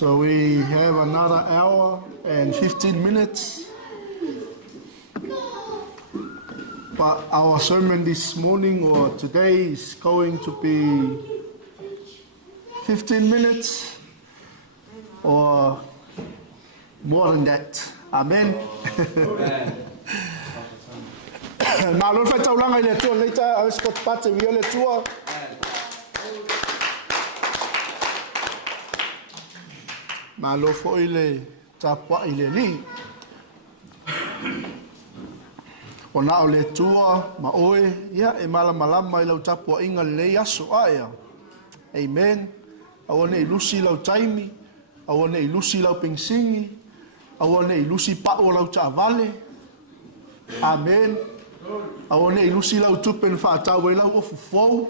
So we have another hour and 15 minutes. But our sermon this morning or today is going to be 15 minutes or more than that. Amen. Now, Lord, fai taulanga I le tua leita a Scott Pate via le tua. Ma lo fo ile tapua ile li. O na o le tua ma oe ia e malama i lau tapua inga le aso aia. Amen. Awane i lusi lau taimi, awane i lusi lau pingsingi, awane i lusi pao lau taavale. Amen. Awane i lusi lau tupen whaatau e lau ofu fau.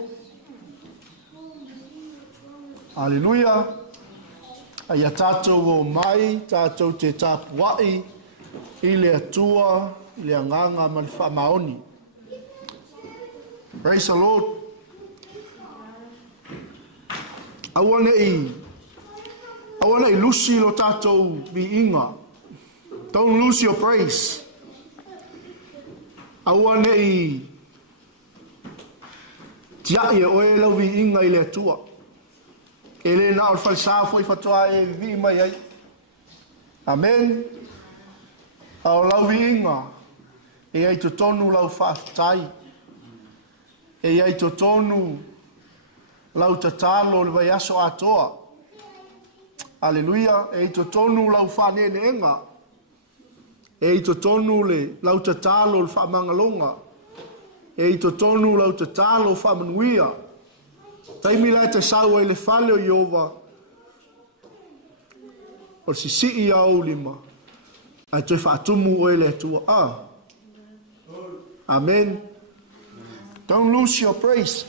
Hallelujah. Ai a tātou o mai, tātou te tāpuai, i le atua, i le anganga ma le whamaoni. Praise the Lord. Awane i lusi lo tātou vi inga. Don't lose your praise. Awane i tia e oe lau vi inga i le atua. E le na o falsafo i fatoa e vi mai ai. Amen. Au lau vi inga. E ai to tonu lau whaatai. E ai to tonu lau tatalo le vai aso atoa. Aleluia. E ai to tonu lau whanene enga. E ai to tonu le lau tatalo le whaamangalonga. E ai to tonu lau tatalo whaamanuia. Taimi lai te saua i le whale o Iova. O si i au lima. Ai toi whaatumu o ele atua. Amen. Don't lose your praise.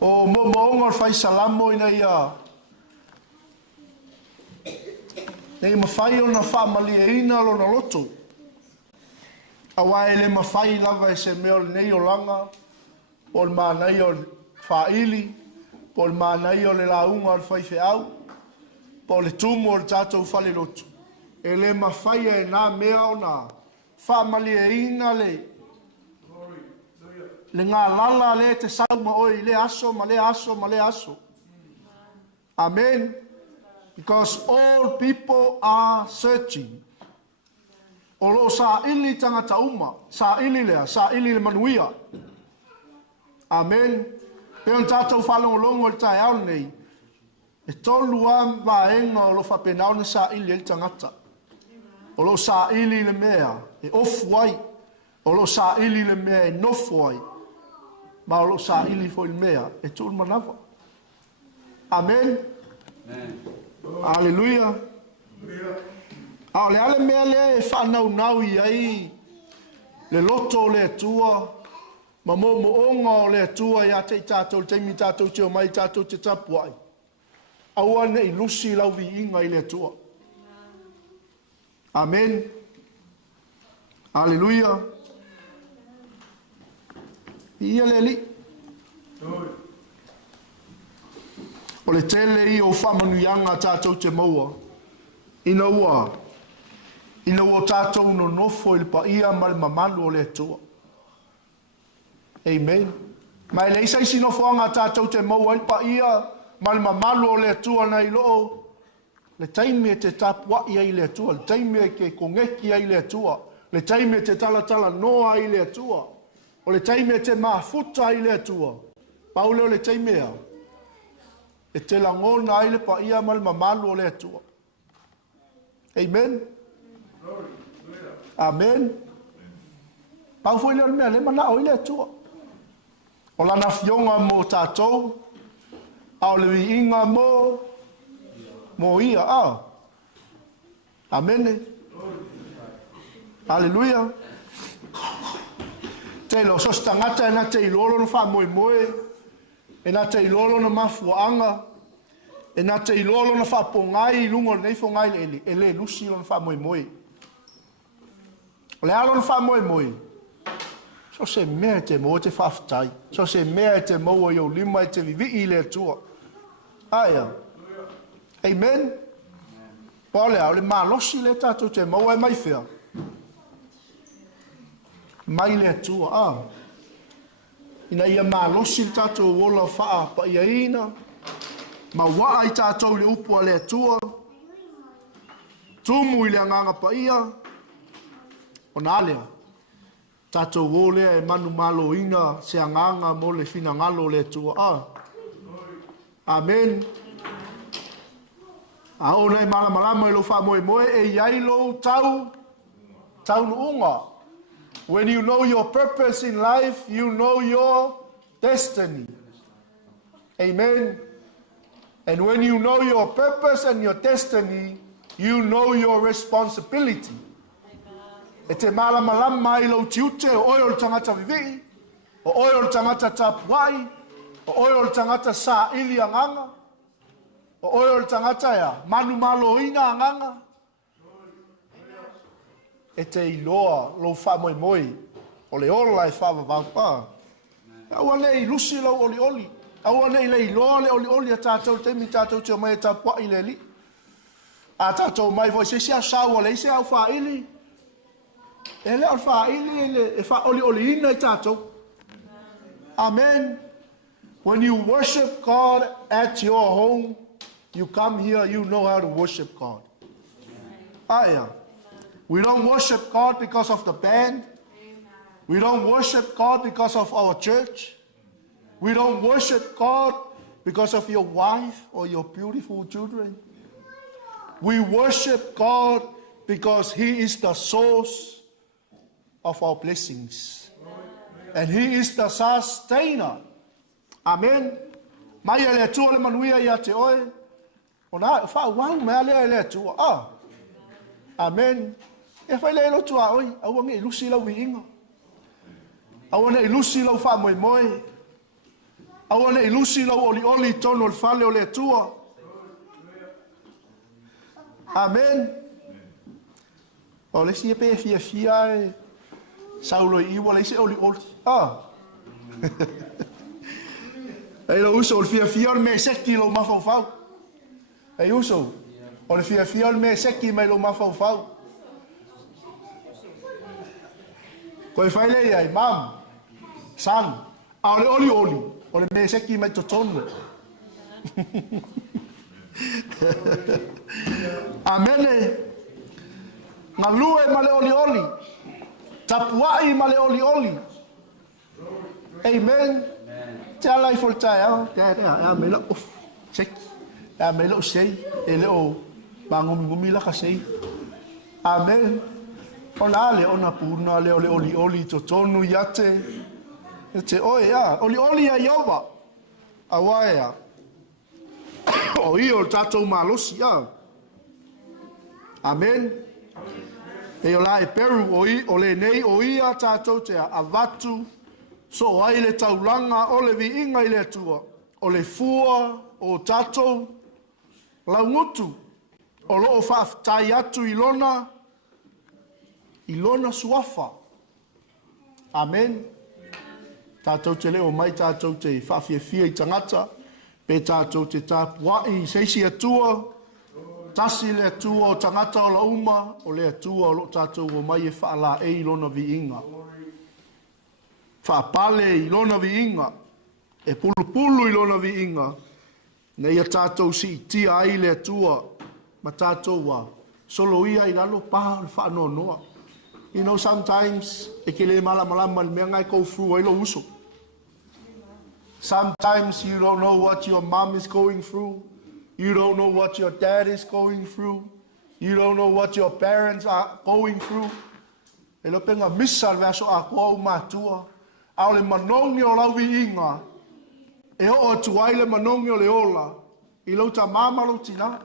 O moonga whai salamo ina ia. Nei mawhai o na whamali e ina lo na loto. Awa ele mawhai lava e se meo nei o langa, o le mānei o whaili, o le mānei o le launga o le whai au, o le tumu o le tātou whale lotu. Ele mawhai e nā mea o nā whamali e ina le ngā lala le te sauma oi, le aso, ma le aso, ma le aso. Amen. Because all people are searching. O lo sa ili tangata uma, sa ili lea, sa ili le manuia. Amen. Peon tātou whalongolongo le tai au nei. E tolu am vaenga o lo whapenau na sa ili le tangata. O lo sa ili le mea, e ofu ai. O lo sa ili le mea, e nofu ai. Ma o lo sa ili fo il mea, e tūl manawa. Amen. Amen. Hallelujah. Ao le ale mea le e whanau nau i ai le loto o le atua ma mo onga o le atua i ate i tātou teimi tātou te o mai tātou te tapuai. Aua ne i lusi lau vi inga i le atua. Amen. Hallelujah. Ia le li. O le tele i o whamanuianga tātou te maua. Ina ua. Ina o tātou no nofo il pa ia ma le mamalu o le atua. Amen. Mai le isa isi nofoanga tātou te maua il pa ia ma le mamalu o le atua na i loo. Le taimi e te tapua ia i le atua. Le taimi e ke kongeki ia i le atua. Le taimi e te talatala noa i le atua. O le taimi e te mafuta i le atua. Paule o le taimi ea. E te langona i le pa ia ma le mamalu o le atua. Amen. Amen. Pau foi le mea le mana o ile atua. O lana fionga mo tātou. Au le inga mo ia. Amen. Hallelujah. Te lo sos tangata e na te ilolo na wha moe. E na te ilolo na mafuanga. E na te ilolo na wha pongai lungo nei fongai le e le lusi lo na wha moe. Le alo na wha moe. So se mea te mo te whaftai. So se mea te mo i o lima i te vivi i le tua. Aia. Amen. Pole au le malosi le tātou te mo e mai whea. Mai le tua. Ina ia malosi le tātou wola whaa pa ia ina. Ma waa i tātou le upua le tua. Tumu i le anganga pa ia. O nā lea. Tātou wole e manu malo ina se anganga mo le fina ngalo le tua. Amen. A o nei malama i lo wha moe moe e iai lo tau nuunga. When you know your purpose in life, you know your destiny. Amen. And when you know your purpose and your destiny, you know your responsibility. E te malama i lo tiute o oio le tangata vivi, o oio le tangata tapuai, o oio le tangata sa ili anganga, o oio le tangata ia manu malo ina anganga. E te iloa lo wha moi moi, o le ola e wha wawapa. Aua nei lusi lau oli oli. Aua nei le iloa le oli oli a tātou te mi tātou te o mai e tapua i le li. A tātou mai voi se sia saua le ise au wha ili. E le au wha ili e wha oli oli ina i tātou. Amen. When you worship God at your home, you come here, you know how to worship God. Aya. We don't worship God because of the band. We don't worship God because of our church. We don't worship God because of your wife or your beautiful children. We worship God because He is the source of our blessings. And He is the sustainer. Amen. Mai e le tua le manuia ia te oe. O nā, wha wau mea lea e le tua. Amen. E whai le lo tua oi, au ange ilusi lau vi inga. Au ane ilusi lau wha moe moe. Au ane ilusi lau oli oli tono le whale o le tua. Amen. O le si e pe fia fia e saulo i iwa le si oli oli. Ei lo uso o le fia fia o me seki lo mafau fau. Ei uso o le fia fia o me seki me lo mafau fau. Koe whaile ai, mam, san, a ole oli oli, ole me seki mai to tonu. Amene, ngā lue ma le oli oli, tapuai ma le oli oli. Amen. Te alai foltai au, te a me la of, seki, a me la o sei, e le o, ma ngumi la ka sei. Amen. Ona ale ona puna le ole oli oli to tonu yate. Te oe ya, oli oli a Yehova. Awaia. O io tatou malosi ya. Amen. E ola e peru o le nei o ia tatou te avatu. So ai le taulanga o le vi inga i le tua. O le fua o tatou laungutu. O loo whaftai atu ilona. Ilona suafa. Amen. Tātou te leo mai, tātou te whawhiawhia i tangata, pe tātou te tāpuai, seisi atua, tasi le atua o tangata o la uma, o le atua o lo tātou o mai e whaala e ilona vi inga. Whaapale ilona vi inga, e pulu ilona vi inga, nei a tātou si tia ai le atua, ma tātou wa, solo ia i lalo paha le whaanoa noa. You know, sometimes, e ke le malama mea ngai go through ai lo uso. Sometimes you don't know what your mom is going through. You don't know what your dad is going through. You don't know what your parents are going through. E lo penga misa le aso a kua o mātua. Au le manongi o lau vi inga. E o tuai le manongi o le ola. I lo ta mama lo tina.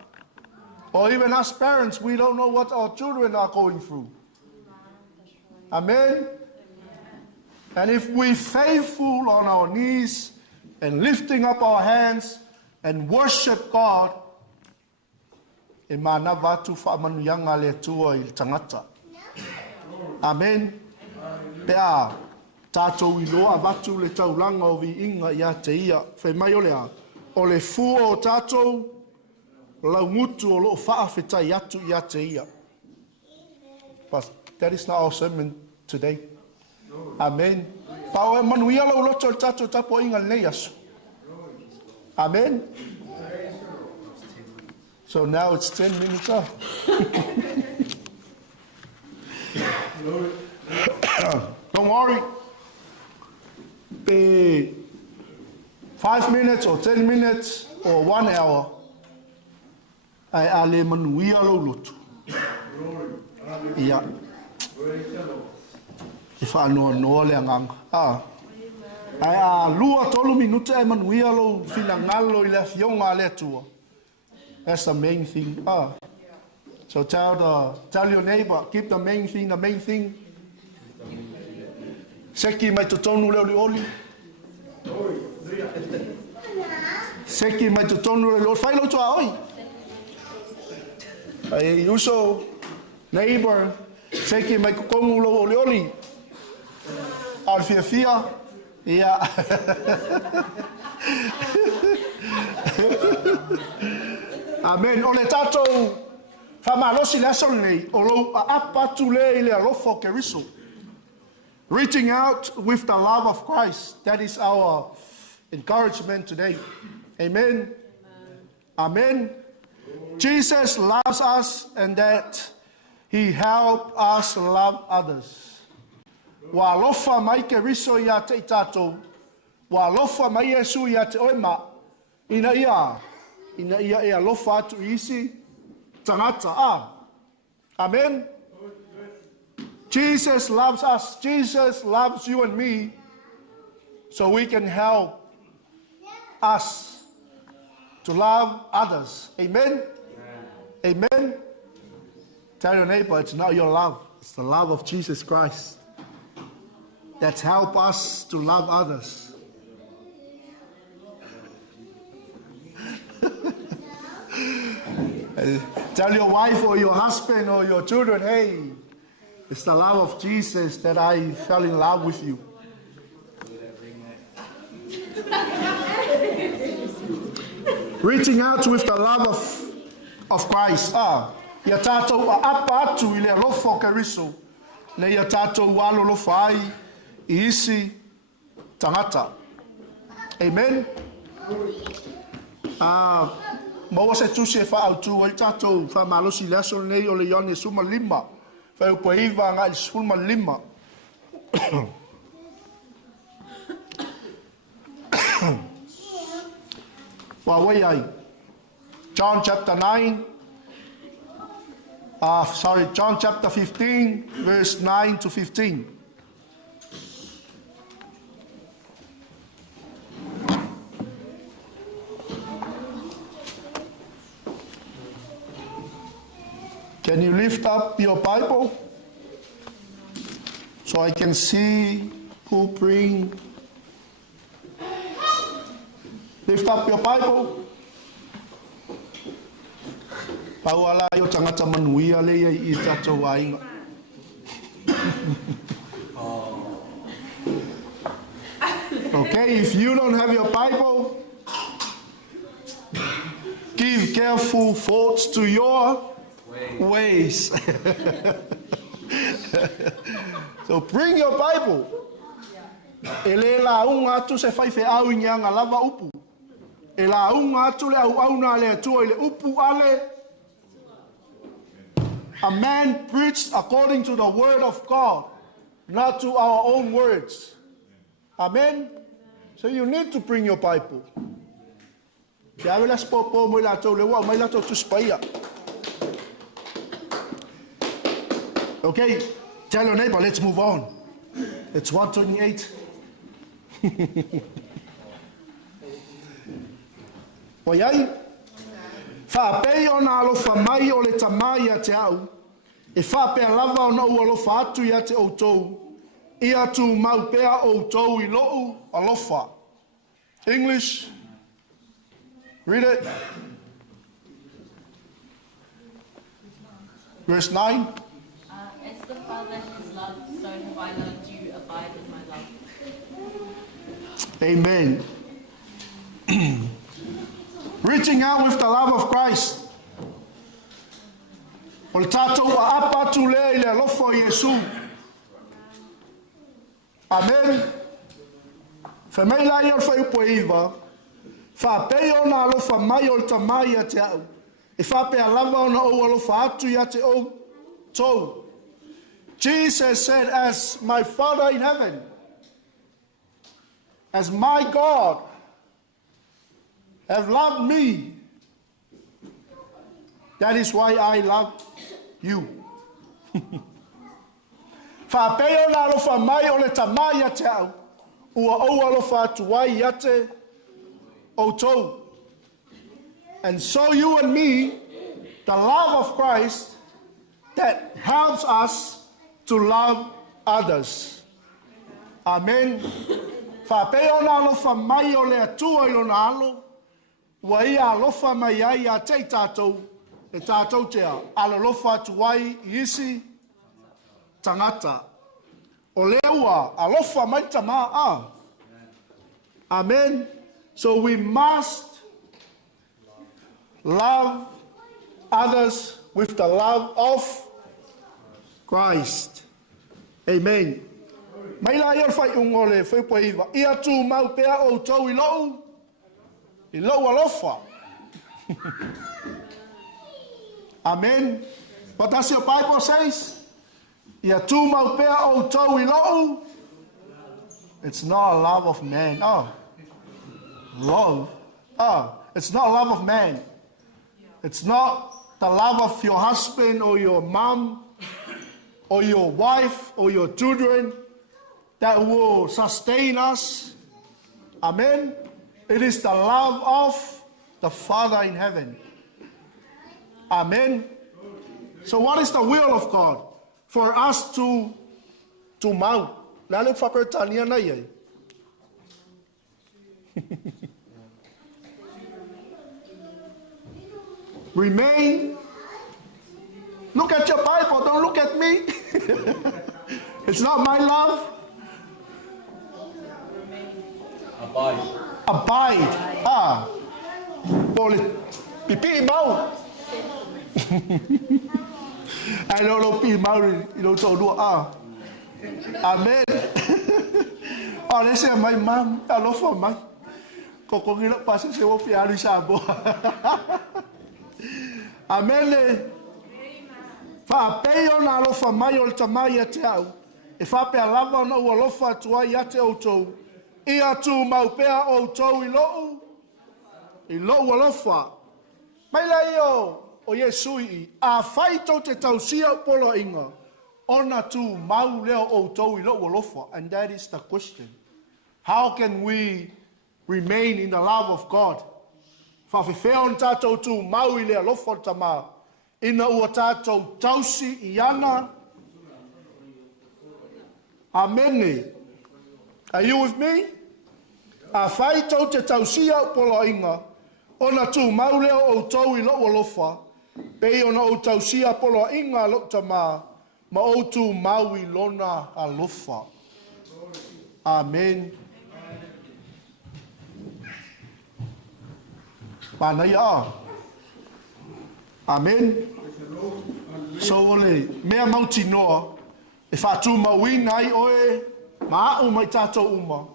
Or even us parents, we don't know what our children are going through. Amen. And if we faithful on our knees and lifting up our hands and worship God, e mana vatu whaamanuianga le tua i tangata. Amen. Pea, tātou I loa watu le taulanga o vi inga ia te ia, whai mai o lea, o le fua o tātou, lau ngutu o loo wha whetai atu ia te ia. But that is not our sermon today. Amen. Pao e manuia lau loto o tātou tapo inga nei asu. Amen. So now it's 10 minutes up. Don't worry. Be 5 minutes or 10 minutes or 1 hour. Ai ale manuia lau loto. Ia. I whaanoa noa le anganga. Ai a lua tolu minuta e manuia lau whina ngalo I le fionga le atua. That's the main thing. So tell your neighbor, keep the main thing the main thing. Seki mai totonu leo li oli. Seki mai totonu leo li oli. Whai lau tua oi. Ai uso neighbor, seki mai kukongu leo li oli. Al fia. Yeah. Amen. O le tātou whamalosi le aso nei, o lo apatu le ile alofo ke riso. Reaching out with the love of Christ. That is our encouragement today. Amen. Amen. Jesus loves us and that He helps us love others. Wa alofa mai ke riso ia te tātou. Wa alofa mai Yesu ia te oema. Ina ia e alofa atu isi tangata. Amen. Jesus loves us. Jesus loves you and me. So we can help us to love others. Amen. Amen. Tell your neighbor, it's not your love. It's the love of Jesus Christ that help us to love others. Tell your wife or your husband or your children, hey, it's the love of Jesus that I fell in love with you. Reaching out with the love of Christ. Ia tātou apa atu I le alofo kariso. Le ia tātou walo lo fai I isi tangata. Amen. Maua se tusi e wha autu o I tātou wha malosi leso nei o le ione suma lima. Wha upa iwa ngā I suma lima. Wa wei ai. John chapter 9. John chapter 15, verse 9 to 15. Can you lift up your Bible so I can see who bring? Lift up your Bible. Pauala yo tangata manuia le I tātou wainga. Okay, if you don't have your Bible, give careful thoughts to your ways. So bring your Bible. Ele la unga tu se fai fe au nyanga lava upu. E la unga tu le au na le tu le upu ale. A man preached according to the word of God, not to our own words. Amen. So you need to bring your Bible. Okay, tell your neighbor, let's move on. It's 1:28. Oiai, whaapei o nā alofa mai o le tamai a te au, e whaapea lava o na ua alofa atu ia te outou, ia tu mau pea outou I loo alofa. English, read it. Verse 9. As the Father has loved, so have I loved you, abide in my love. Amen. Reaching out with the love of Christ. O le tātou a apa tu lea I le alofo o Iesu. Amen. Whamei lai o le whaiupo iwa. Whapei o na alofa mai o le tamai a te au. E whape a lava o na o alofa atu ia te o tau. Jesus said, as my Father in heaven, as my God have loved me, that is why I love you. Whapei o na alofa mai o le tamai a te au. Ua o alofa atu wai ia te o tau. And so you and me, the love of Christ that helps us to love others. Amen. Whapei o na alofa mai o le atua I o na alo. Ua ia alofa mai ai a te tātou. E tātou tea. Ala lofa atu wai isi tangata. O leua alofa mai tama a. Amen. So we must love others with the love of Christ. Amen. Mai la ia fai ungo le fai po iwa. Ia tu mau pea o tau I lou. I lou alofa. Amen. What does your Bible says? Ia tu mau pea o tau I lou. It's not a love of man. Oh. Love. Oh. It's not love of man. It's not the love of your husband or your mom or your wife or your children that will sustain us. Amen. It is the love of the Father in heaven. Amen. So what is the will of God? For us to mount. Lalu fapertania na ye. Remain. Look at your Bible. Don't look at me. It's not my love. Abide. Abide. Ah. Boleh pipi mau. I don't know pipi mau. You don't know ah. Amen. Oh, let's say my mom. I love for my. Koko ngilo pasi se wo pialu sabo. Amen. Fa peo na alofa mai o tamai a te au. E fa pe lava na o alofa tua ia te o tou. Ia tu mau pea o tou I lou. I lou alofa. Mai lai o Iesu I. A faito te tausia polo inga. Ona tu mau leo o tou I lou alofa. And that is the question. How can we remain in the love of God? Whawhiwhea on tātou tū mau I lea lofo tamā. Ina ua tātou tausi I ana. Amene. Are you with me? A whai tau te tausia polo inga. Ona tū mau leo o tau I loo lofa. Pei ona o tausia polo inga lo tamā. Ma o tū mau I lona a lofa. Amen. Panay Amen. So ole mea mauti noa e whātū mawina ai oe maa mai tātou uma.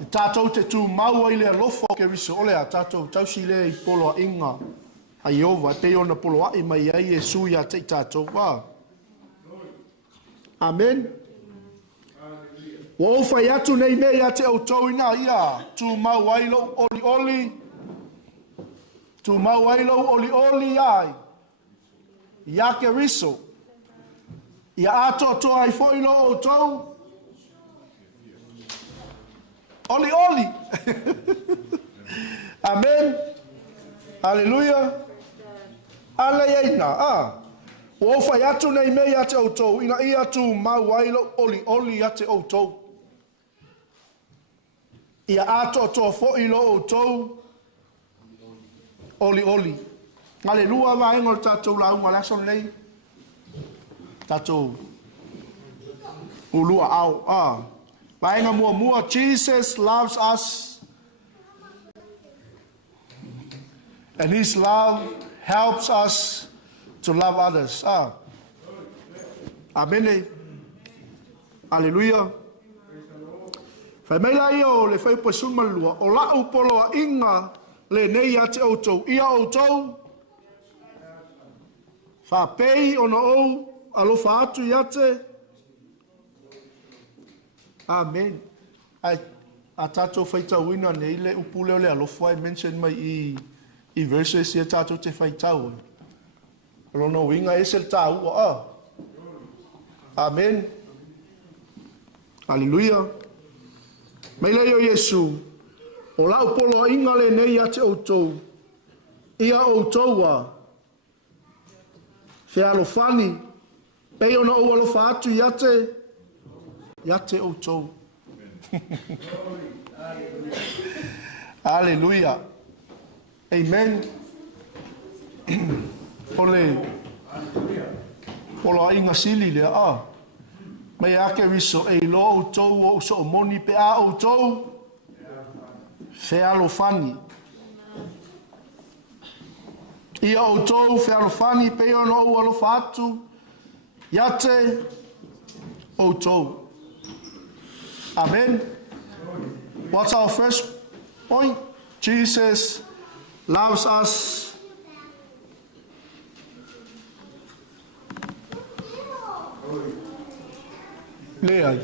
E tātou te tū mau ai lea lofo ke riso ole a tātou tausi lea I polo a inga a Iova te ona polo a I mai ai e sui a te tātou wā. Amen. Wa o whai atu nei mea te au tau ina ia tū mau ai lo oli oli. Tu mau ai lo oli oli ai. Ia ke riso. Ia ato to ai foi lo o tau. Oli oli. Amen. Hallelujah. Aleina. Ah. O fai atu nei mei ate o tau. Ina ia tu mau ai lo oli oli ate o tau. Ia ato to foi lo o tau. Oli oli. Hallelujah va en el tatou la un ala son lei. Tatou. Ulua au. Ah. Vaenga mua, Jesus loves us. And his love helps us to love others. Amen. Hallelujah. Fai mai lai o le fai pasun malua. O la upolo a inga le nei ate outou. Ia outou. Fa pei ono ou. Alofa atu iate. Amen. Ai a tatou fai tauina nei le upuleo le alofa. I mention mai I verses ia tatou te fai tau. Rono inga esel tau. Amen. Hallelujah. Mai lei o Yesu. O lau polo inga le nei ate outou. Ia outou a. Fe alofani. Pei ona o alofa atu iate. Iate outou. Hallelujah. Amen. Polo inga sili le Mai ake riso e lo outou o so moni pe a outou. Fe alofani. Ia outou fe alofani pe ono o alofa atu. Iate outou. Amen. What's our first point? Jesus loves us. Leai.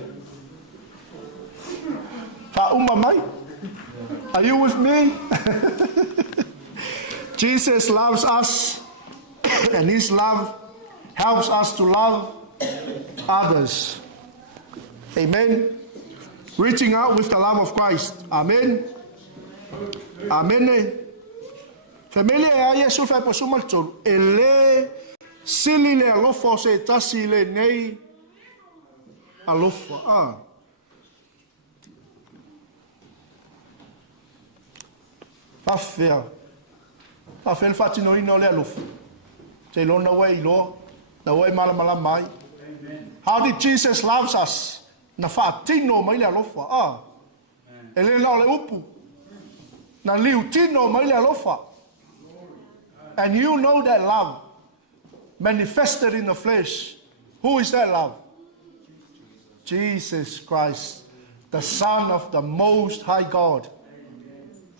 Fa'uma mai. Are you with me? Jesus loves us, and his love helps us to love others. Amen. Reaching out with the love of Christ. Amen. Amen. Familia a Yesu fai posuma tolu. Ele sili le alofa se tasi le nei alofa. Fafea. Fafea el fatino ino le alofa. Te lo na wei lo. Na wei mala mai. How did Jesus loves us? Na fatino mai le alofa. Ele na le upu. Na liu tino mai le alofa. And you know that love manifested in the flesh. Who is that love? Jesus Christ, the Son of the Most High God.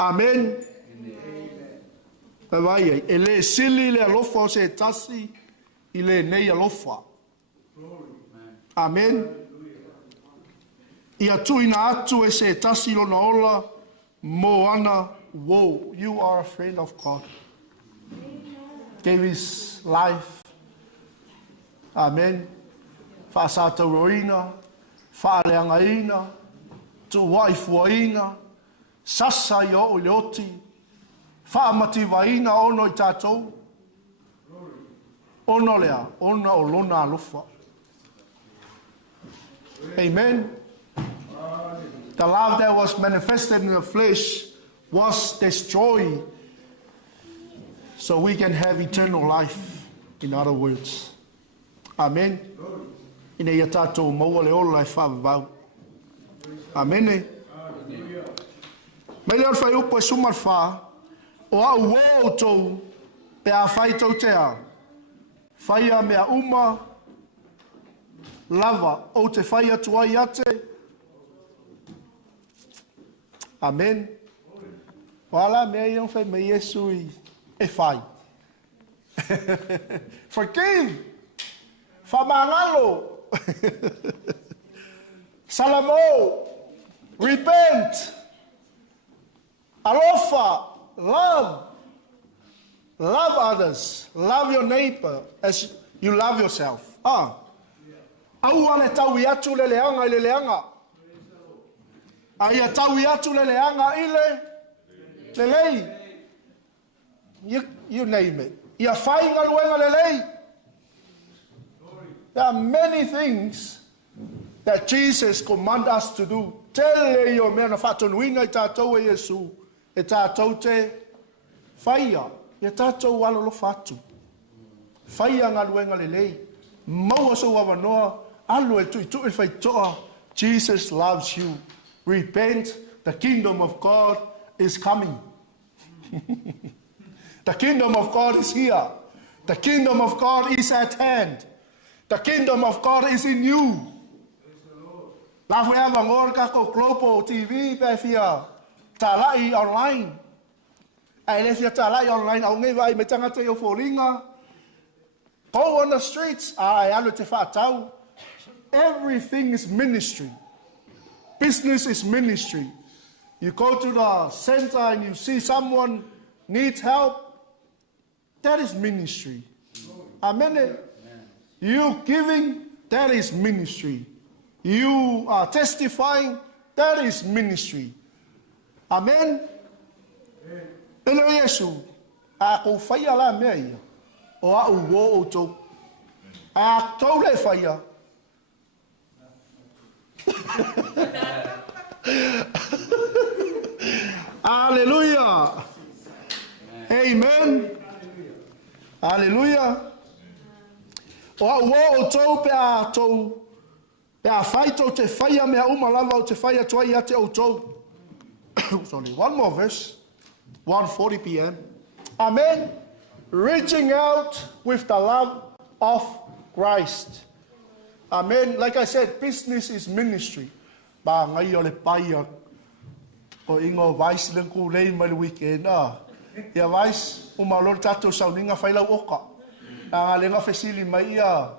Amen. Amen. Ele sili le alofa se tasi ile nei alofa. Amen. Ia tuina atu e se tasi lo na ola mo ana. Whoa, you are a friend of God. Gave his life. Amen. Fa'asata roina, fa'aleangaina, tuwaifuaina, sasa i o leoti, fa'amativaina ono I tātou. Ono lea, ona o lona alofa. Amen. The love that was manifested in the flesh was destroyed so we can have eternal life, in other words. Amen. Ina ia tātou maua le ola e whawau. Amen. Mai leo whai upo e sumar wha, o au wō tau pe a whai tau te a. Whai a mea uma, lava, o te whai atu ai ate. Amen. Wala mea iang whai me Yesu I e whai. Forgive. Famangalo. Salamo. Repent. Alofa. Love. Love others. Love your neighbor as you love yourself. Au ane tau I atu le leanga I le leanga. Ai tau I atu le leanga I le lei. You name it. Ia whainga luenga le lei. There are many things that Jesus commands us to do. Tell you, mea na whatonuina I tātou e Yesu. E tātou te whaia. E tātou walolo whatu. Whaia ngā luenga le lei. Maua so awanoa. Alo e tui tui whai toa. Jesus loves you. Repent. The kingdom of God is coming. The kingdom of God is here. The kingdom of God is at hand. The kingdom of God is in you. La fue a ngor ka ko global TV pe fia talai online. Ai le fia talai online au ngai vai me tanga te o foringa. Go on the streets. Ai alo te fatau. Everything is ministry. Business is ministry. You go to the center and you see someone needs help. That is ministry. Amen. You giving, that is ministry. You are testifying, that is ministry. Amen. Elo Yesu, ako faya la mea, o a uwo o to. A to le faya. Hallelujah. Amen. Hallelujah. O a uwo o to pe a to. Pe a faito te faya mea umalava o te faya toa te o to. Sorry, one more verse. 1:40 p.m. Amen. Reaching out with the love of Christ. Amen. Like I said, business is ministry. Ba ngai ole paia ko ingo vice le ku le mai weekend ya vice umalor tato sauninga faila oka. Nga lenga fesili mai ya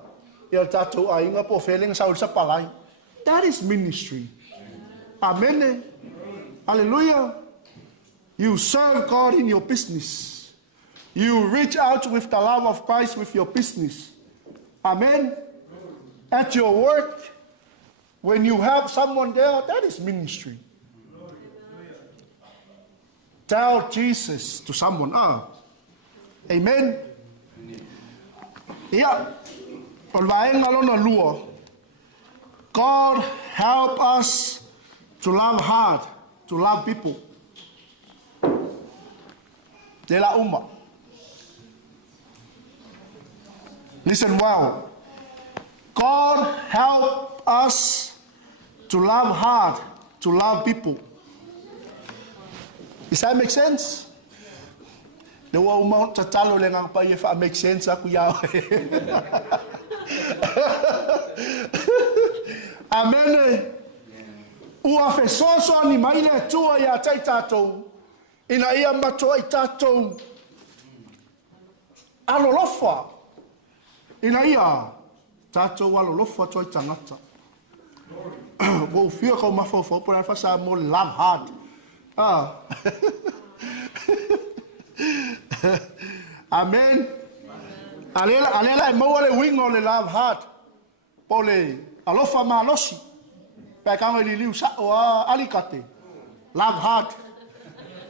tato ainga po feeling saul sa palai. That is ministry. Amen. Hallelujah. You serve God in your business. You reach out with the love of Christ with your business. Amen. At your work, when you have someone there, that is ministry. Tell Jesus to someone. Amen. Yeah. God help us to love hard, to love people. De la umma. Listen well. God help us to love hard, to love people. Does that make sense? The woman tatalo lengang pa if it makes sense aku yaw. Amen. Ua fesoso ni maile tua ya tai tatou. Ina ia matoa i tatou alolofa. Ina ia tatou alolofa toi tangata. Wo fia kau mafofo por fasa mo love hard. Amen. Alela mo le wingo le love hard. Pole alofa malosi. Pa kanga li liu sa o alikate. Love hard.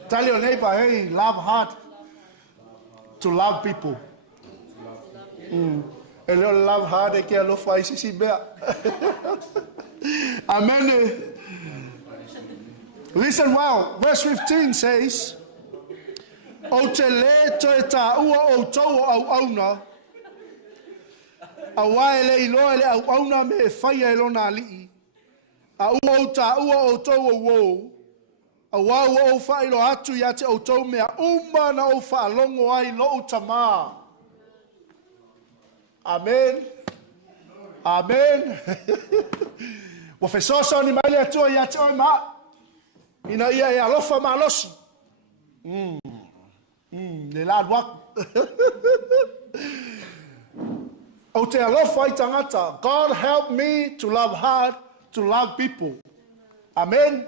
Tell your neighbor, hey, love hard to love people. A little love hard, I can't love for ICC bear. Amen. Listen well. Verse 15 says, O te le to ta ua o tau au auna. A wae le iloa le au auna me e whaia elona alii. A ua o ta ua o tau o wou. A wau o whailo atu ia te o tau mea umma na o whaalongo ai lo o tamā. Amen. Amen. Wa fesoso ni maile atua ia te oi maa. Ina ia e alofa ma alosi. Le la duak. O te alofa i tangata. God help me to love hard, to love people. Amen.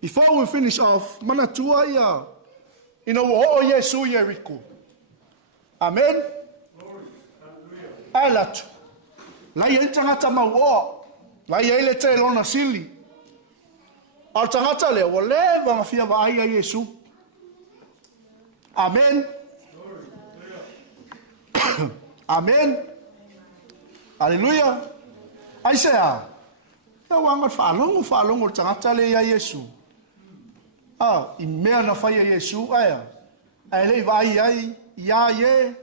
Before we finish off, manatua ia ina o Yesu Jericho. Amen. Alatu. La ia tangata mau la ia ile te lona sili. Al tangata le o le vanga fia va ai Yesu. Amen. Amen. Hallelujah. Isaiah. Ya wanga falongo tangata le ia Yesu. I mea na whaia Yesu aia. Ai lei vai ai, ia ye.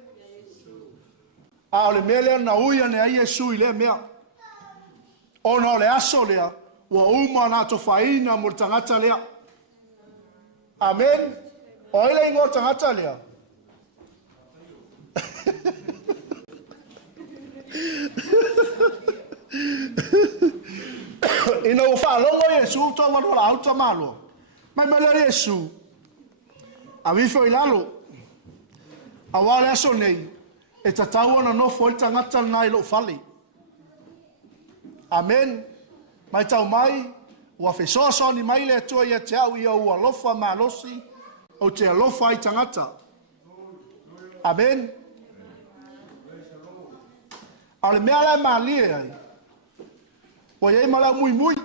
O le mea lea na uia ne ai Yesu I le mea. Ona le aso lea, ua uma na tofaina mo tangata lea. Amen. O ele ingo tangata lea. Ina ufalongo Yesu to wanola auta malo. Mai mele Yesu. Awifo ilalo. Awale aso nei. E tatau ona no foi tangata na ilo fali. Amen. Mai tau mai. Ua fesoso ni mai le tua ia te au ia ua lofa ma losi. O te alofa i tangata. Amen. Ale mea la malie ai. Wa ye mala mui mui.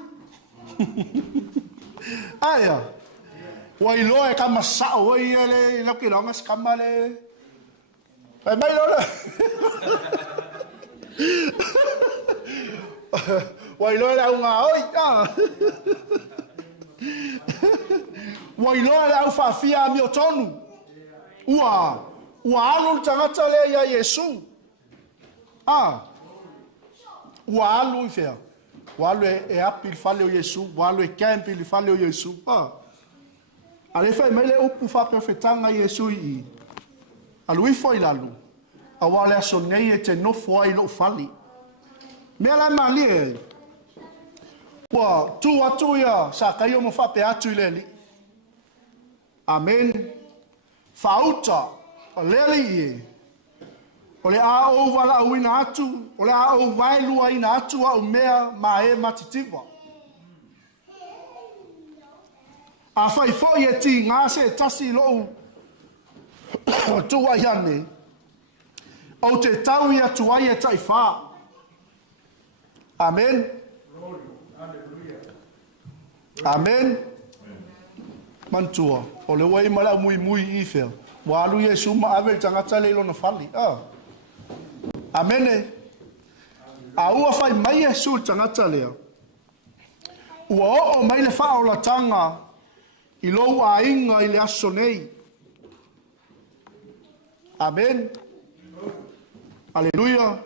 Aya. Wa ilo e kama sa o ile lo ki longa skamale. Ai mai lo. Wa ilo la unga oi. Wa ilo la ufa fia mi otonu. Ua alu tangata le ya Yesu. Ua alu ifea. Ua alu e api li fale o Yesu. Ua alu e kempi li fale o Yesu. Ale fai mele upu fa perfetanga Yesu i. Alu ifo ilalu. Awale aso nei e te nofo ai lo fali. Mea la malie. Ua tu atu ia sa kaio mo fa pe atu ileli. Amen. Fauta. Leli ie. Ole a o wala o ina atu, ole a o wailu ina atu a umea ma e matitiwa. A fai fo ye ti ngā se tasi lo tua iane. O te tau ia tua ia tai whā. Amen. Amen. Mantua. Ole wai mala mui mui i whea. Walu Yesu ma avel tangata leilo na fali. Amene. Aua fai mai Yesu tangata lea. Ua o mai le whao la tanga. I lou a inga i le aso nei. Amen. Aleluia.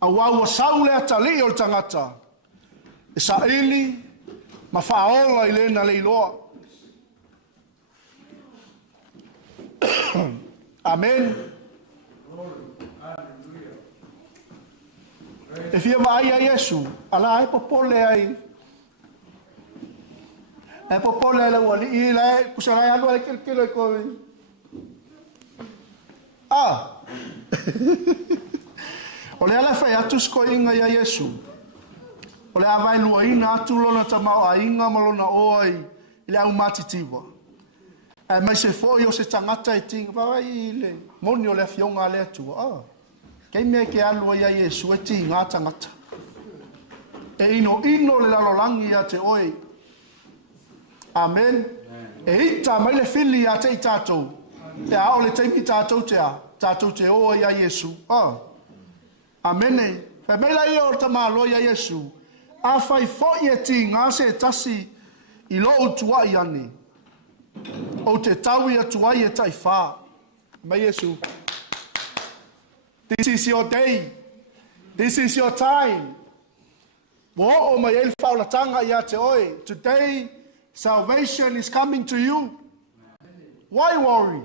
Aua ua sau le atali o tangata. E sa ili. Ma whaola i le na leiloa. Amen. E fia vai a Yesu, ala e popole ai. E popole la wali i la kusala ya lo ke lo ko. Ole ala fa atu sko inga ya Yesu. Ole avai lo ina atu lo na tama a inga malona oi ile au matitiwa. Mai se foi o se tangata e tinga vai le moni o le fionga le atu kei me ke alu ia Yesu e tinga tangata e ino le lalolangi a te oi. Amen. E ita mai le fili a te tatou te a o le teimi tatou te o ia Yesu. Amen. Fa mai la ia o tamalo ia Yesu a fai foi e tinga se tasi i lo utua i ani. O te tau ia tuai e tai whā. Mai Yesu. This is your day. This is your time. Wo o mai el whaulatanga ia te oi. Today, salvation is coming to you. Why worry?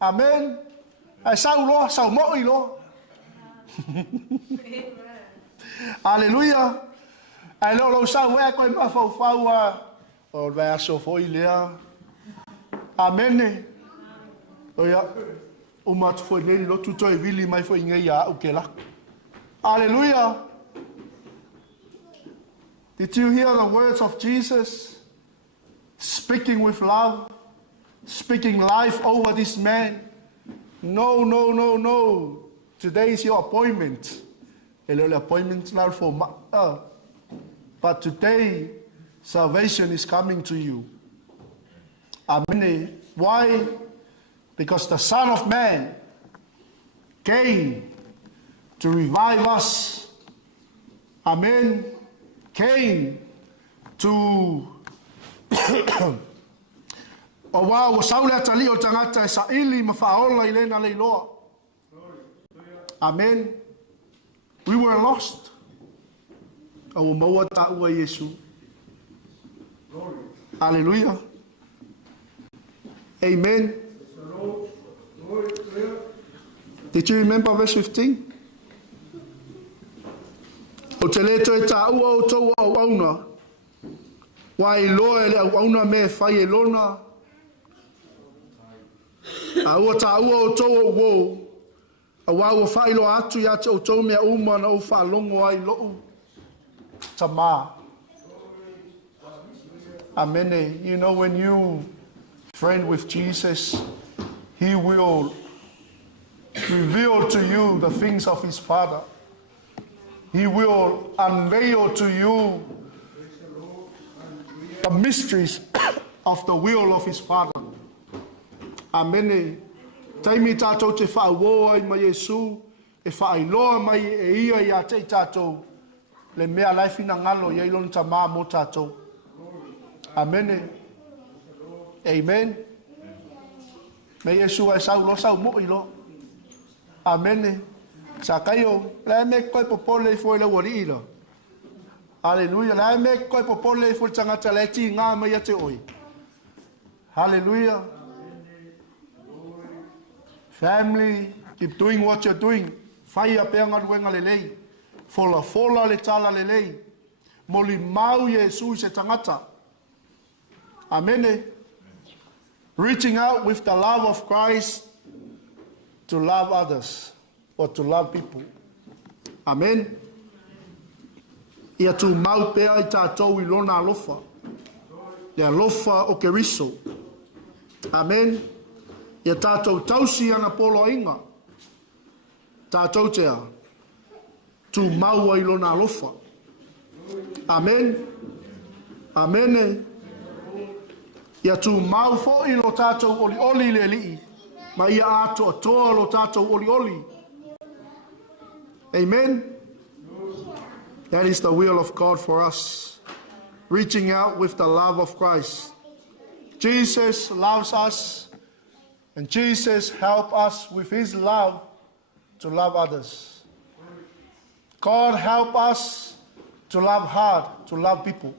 Amen. Ai sau loa, sau mo i loa. Hallelujah. Ai lo sau ea koe ma fau a o vai aso foi lea. Amen. Oia, o mat foi nele lo tuto e vili mai foi ngai a o ke la. Hallelujah. Did you hear the words of Jesus speaking with love, speaking life over this man? No, no, no, no. Today is your appointment. El appointment now for but today salvation is coming to you. Amen. Why? Because the Son of Man came to revive us. Amen. Came to o wow, saule atali o tangata e sa ili mawhaola i lena leiloa. Amen. We were lost. Au maua ta'ua Yesu. Hallelujah. Amen. Did you remember verse 15? O te leto e ta'ua o tau au auna. Wa I loa e le au auna me whai e lona. A ua ta'ua o tau au wou. A wau o whai lo atu ya te o tau mea uma na o whaalongo ai lou. Tama. Amen. You know, when you friend with Jesus, He will reveal to you the things of His Father. He will unveil to you the mysteries of the will of His Father. Amen. Taimi tātou te whaawoa I mai Yesu, e whaailoa mai e ia I a te tātou, le mea laifina ngalo I eilon ta mā mo tātou. Amen. Amen. Me Yesu ai sau lo sau mo I lo. Amen. Sa kaio, la me koe popole I foi le wari ilo. Hallelujah. La me koe popole I foi tangata le ti ngā mai ate oi. Hallelujah. Family, keep doing what you're doing. Fai a peanga ruenga lelei. Fola le tala lelei. Moli mau Yesu se tangata. Amen. Reaching out with the love of Christ to love others or to love people. Amen. Ia tu mau pea I tātou I lona alofa. Le alofa o keriso. Amen. Ia tātou tausi ana polo inga. Tātou tea. Tu mau I lona alofa. Amen. Amen. Ia tu mau fo I lo tātou oli oli le lii. Ma ia ato atoa lo tātou oli oli. Amen. That is the will of God for us. Reaching out with the love of Christ. Jesus loves us. And Jesus helps us with His love to love others. God help us to love hard, to love people.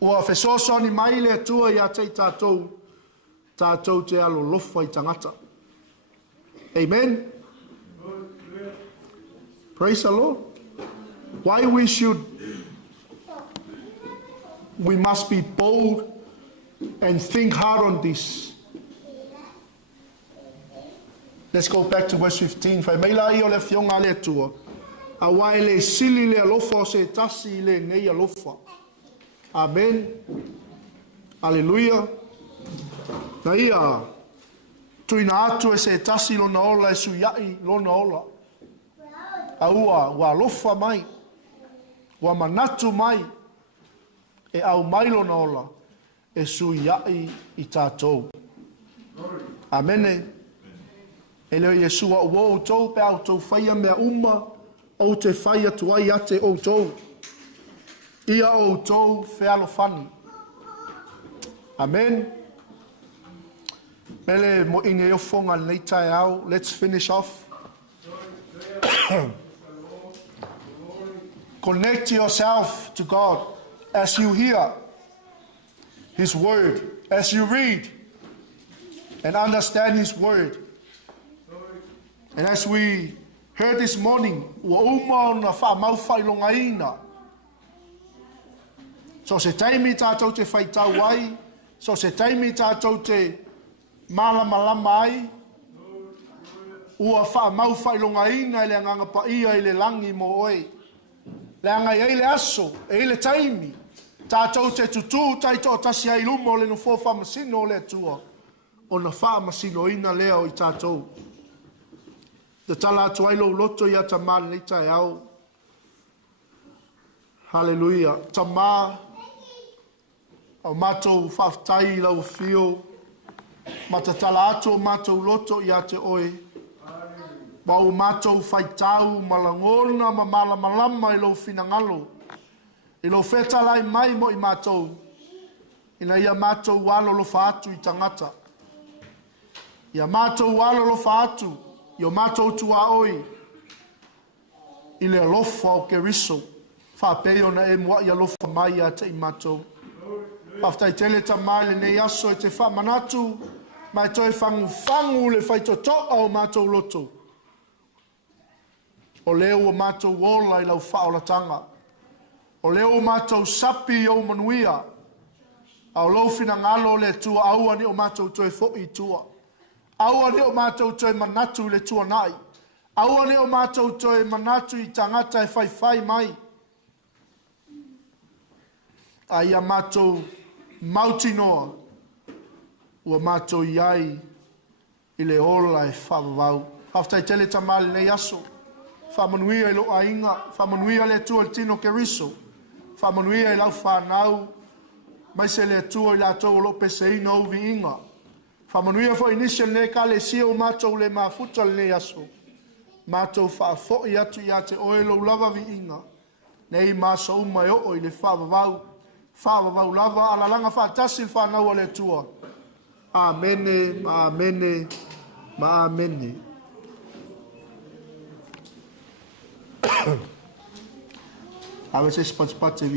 Ua fesoso ni mai le atua ia te tātou, tātou te alo lofa I tangata. Amen. Praise the Lord. Why we must be bold and think hard on this. Let's go back to verse 15. Fai meila I o le fionga le atua. A wai le sili le alofa o se tasi le nei alofa. Amen. Hallelujah. Na ia, tuina atu e se tasi lona ola e suyai lona ola. Aua, wa alofa mai. Wa manatu mai. E au mai lona ola. E suyai I tātou. Amen. E leo Yesu a ua o tau pe au tau whaia mea uma o te whaia tuai ate o tau. Ia o tau whealo whani. Amen. Mele mo ine o whonga nei tai au. Let's finish off. Connect yourself to God as you hear His word, as you read and understand His word. And as we heard this morning, ua uma ona whaamau whailonga ina. So se taimi tātou te whaitau ai, so se taimi tātou te malama ai, ua whaamau whailonga ina I le anganga pa ia I le langi mo oi. Le anga I le aso, e le taimi, tātou te tutu tai tō tasi ai lumo le no fōwha masino le atua, o na wha masino ina leo I tātou. Te tala atu ai lo loto ia ta mā nei tai au. Hallelujah. Ta mā, au mātou whaftai lau whio, ma te tala atu o mātou loto ia te oe. Ma o mātou whaitau malangona ma malamalama I lo whinangalo. I lo whetalai mai mo I mātou. Ina ia mātou walo lo whaatu I tangata. Ia mātou walo lo whaatu. Yo mātou tua oi. I le alofa o ke riso. Whapei ona e mua ia lofa mai a te i mātou. Whaftai tele ta mai le nei aso e te whamanatu, mai toi fangu le whaitoto au mātou loto. O leo o mātou ola i lau whaolatanga. O leo o mātou sapi o manuia. Au lofina ngalo le tua aua ni o mātou toi fo'i tua. Aua ni o mātou toi manatu le tua nai. Aua ni o mātou toi manatu i tangata e whai mai. Ai a mātou mauti noa. Ua mātou iai i le ola e whavavau. Whaftai tele tamale nei aso. Whamanuia i lo a inga. Whamanuia le tua le tino ke riso. Whamanuia i lau whanau. Mai se le tua i la tau lo peseina uvi inga. Whamanuia fo inisia ne ka le sia o mātou le mafuta le nei aso. Mātou whaafoi atu i a te oelo lava vi inga. Nei māsa umai o i le whavavau. Whavavau lava ala langa whaatasi whanau le tua. Amene, amene, ma amene. Awe se spatspate